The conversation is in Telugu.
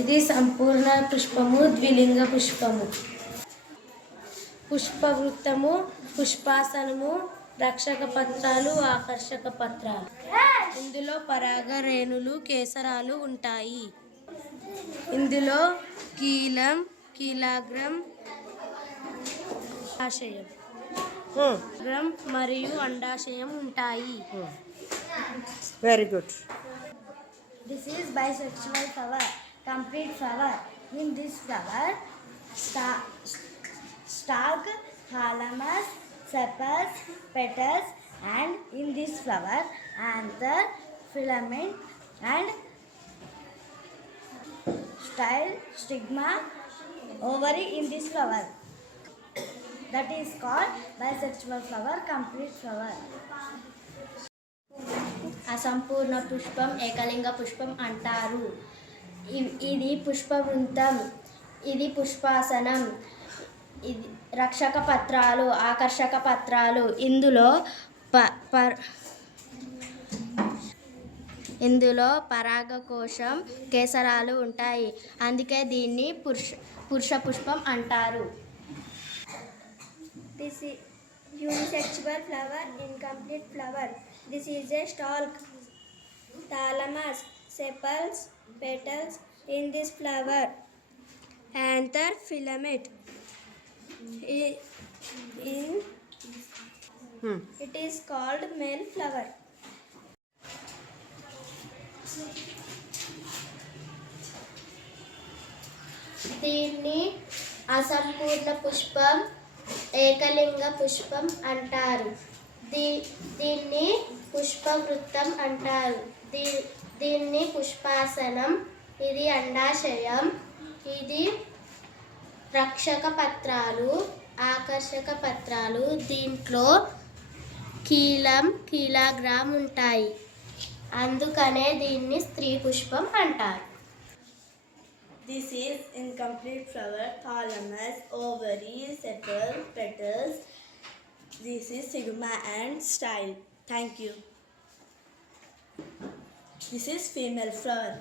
ఇది సంపూర్ణ పుష్పము, ద్విలింగ పుష్పము. పుష్పవృత్తము, పుష్పాసనము, రక్షక పత్రాలు, ఆకర్షక పత్రాలు. ఇందులో పరాగ రేణులు, కేసరాలు ఉంటాయి. ఇందులో కీలం, కీలాగ్రం, ఆశయం మరియు అండాశయం ఉంటాయి. Very good. This is bisexual flower, complete flower. In this flower, stalk, thalamus, sepals, petals, and in this flower, anther, filament, and style, stigma, ovary in this flower. That is called bisexual flower, complete flower. అసంపూర్ణ పుష్పం, ఏకలింగ పుష్పం అంటారు. ఇది పుష్పవృంతం, ఇది పుష్పాసనం, ఇది రక్షక పత్రాలు, ఆకర్షక పత్రాలు. ఇందులో పరాగకోశం, కేసరాలు ఉంటాయి. అందుకే దీన్ని పురుష పుష్పం అంటారు. This is unisexual flower, incomplete flower. This is a stalk, thalamus, sepals, petals in this flower, anther, filament. It is called male flower. దీన్ని అసంపూర్ణ పుష్పం, ఏకలింగ పుష్పం అంటారు. దీన్ని పుష్పవృత్తం అంటారు. దీన్ని పుష్పాసనం, ఇది అండాశయం, ఇది రక్షక పత్రాలు, ఆకర్షక పత్రాలు. దీంట్లో కీలం, కీలాగ్రామ్ ఉంటాయి. అందుకనే దీన్ని స్త్రీ పుష్పం అంటారు. This is incomplete flower, thalamus, ovary, sepals, petals. This is stigma and style. Thank you. This is female flower.